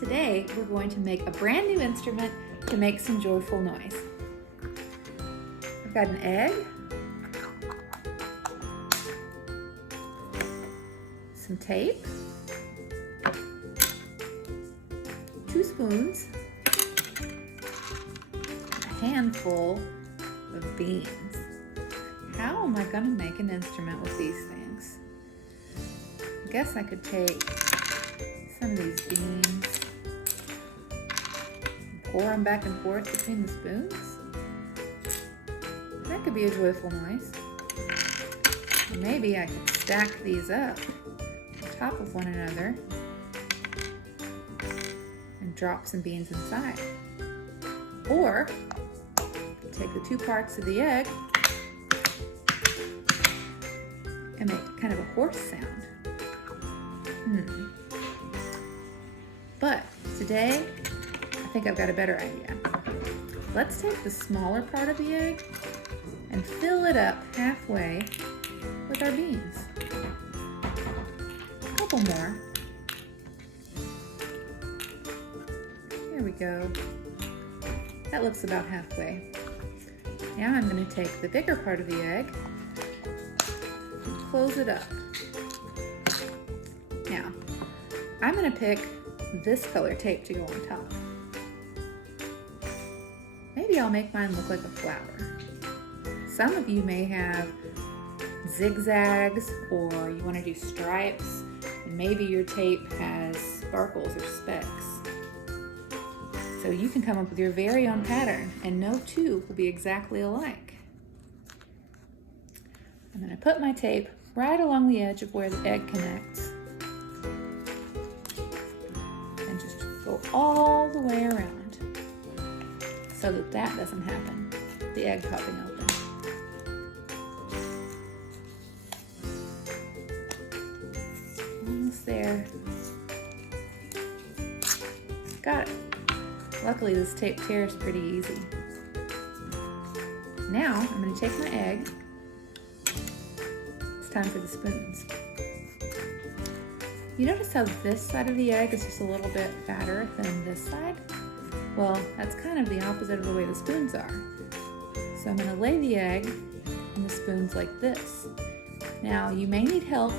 Today, we're going to make a brand new instrument to make some joyful noise. I've got an egg, some tape, 2 spoons, a handful of beans. How am I going to make an instrument with these things? I guess I could take some of these beans, pour them back and forth between the spoons. That could be a joyful noise. Or maybe I could stack these up on top of one another and drop some beans inside. Or take the 2 parts of the egg and make kind of a horse sound. But today, I think I've got a better idea. Let's take the smaller part of the egg and fill it up halfway with our beans. A couple more. There we go. That looks about halfway. Now I'm going to take the bigger part of the egg and close it up. Now, I'm going to pick this color tape to go on top. Maybe I'll make mine look like a flower. Some of you may have zigzags, or you want to do stripes, and maybe your tape has sparkles or specks. So you can come up with your very own pattern, and no 2 will be exactly alike. I'm going to put my tape right along the edge of where the egg connects, and just go all the way around so that that doesn't happen, the egg popping open. Almost there. Got it. Luckily this tape tears pretty easy. Now I'm going to take my egg. It's time for the spoons. You notice how this side of the egg is just a little bit fatter than this side? Well, that's kind of the opposite of the way the spoons are. So I'm going to lay the egg in the spoons like this. Now, you may need help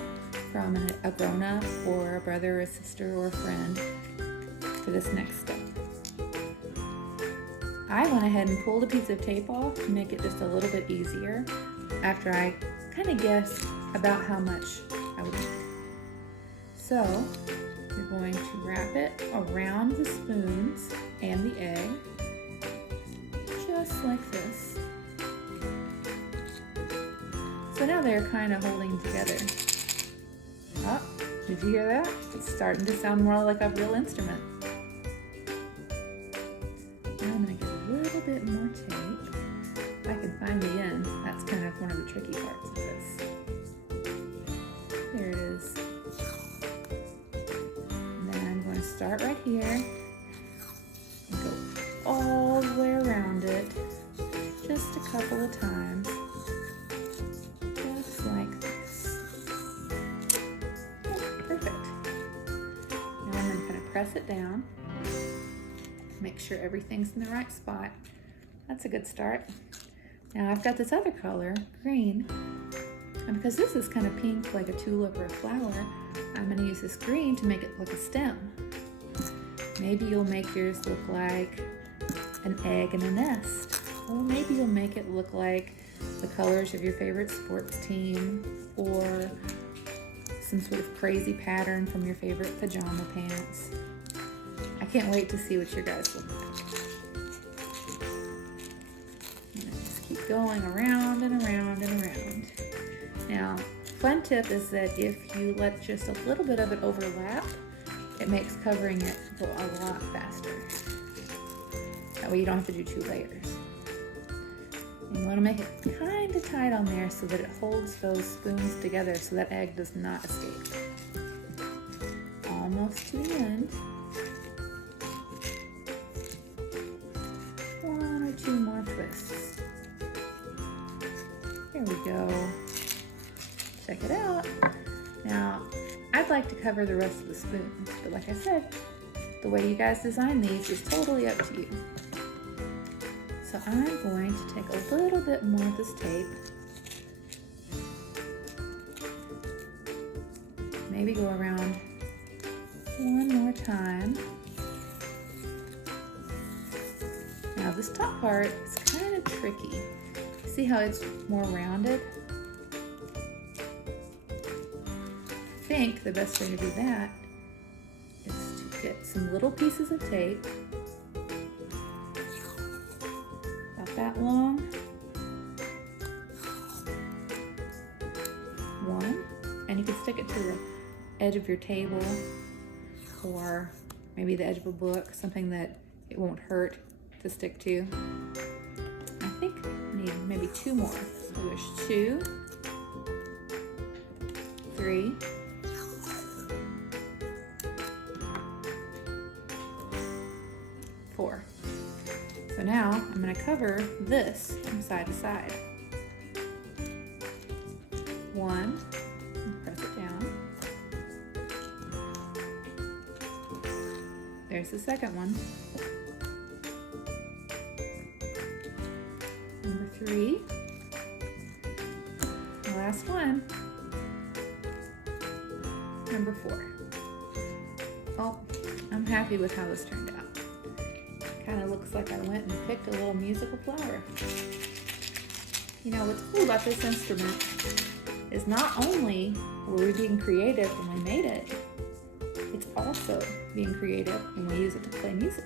from a grown-up or a brother or a sister or a friend for this next step. I went ahead and pulled a piece of tape off to make it just a little bit easier after I kind of guessed about how much I would need. So, you're going to wrap it around the spoons and the egg, just like this. So now they're kind of holding together. Oh, did you hear that? It's starting to sound more like a real instrument. Now I'm going to get a little bit more tape. If I can find the end, that's kind of one of the tricky parts of this. There it is. Start right here and go all the way around it, just a couple of times, just like this. Oh, perfect. Now I'm going to kind of press it down, make sure everything's in the right spot. That's a good start. Now I've got this other color, green, and because this is kind of pink like a tulip or a flower, I'm going to use this green to make it look like a stem. Maybe you'll make yours look like an egg in a nest. Or maybe you'll make it look like the colors of your favorite sports team, or some sort of crazy pattern from your favorite pajama pants. I can't wait to see what your guys look like. Just keep going around and around and around. Now, fun tip is that if you let just a little bit of it overlap, it makes covering it go a lot faster. That way you don't have to do 2 layers. And you want to make it kind of tight on there so that it holds those spoons together so that egg does not escape. Almost to the end. 1 or 2 more twists. There we go. Check it out. Now, I'd like to cover the rest of the spoons, but like I said, The way you guys design these is totally up to you. So I'm going to take a little bit more of this tape. Maybe go around one more time. Now this top part is kind of tricky. See how it's more rounded? I think the best way to do that is to get some little pieces of tape, about that long, one, and you can stick it to the edge of your table or maybe the edge of a book, something that it won't hurt to stick to. I think I need maybe two more. So there's 2, 3, 4. So now I'm going to cover this from side to side. 1, press it down. There's the second one. Number 3. The last one. Number 4. Oh, I'm happy with how this turned out. Kind of looks like I went and picked a little musical flower. You know, what's cool about this instrument is not only were we being creative when we made it, it's also being creative when we use it to play music.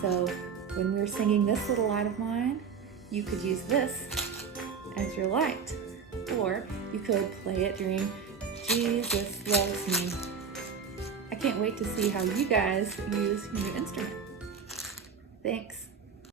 So when we're singing this little light of mine, you could use this as your light, or you could play it during Jesus Loves Me. I can't wait to see how you guys use your new instrument. Thanks.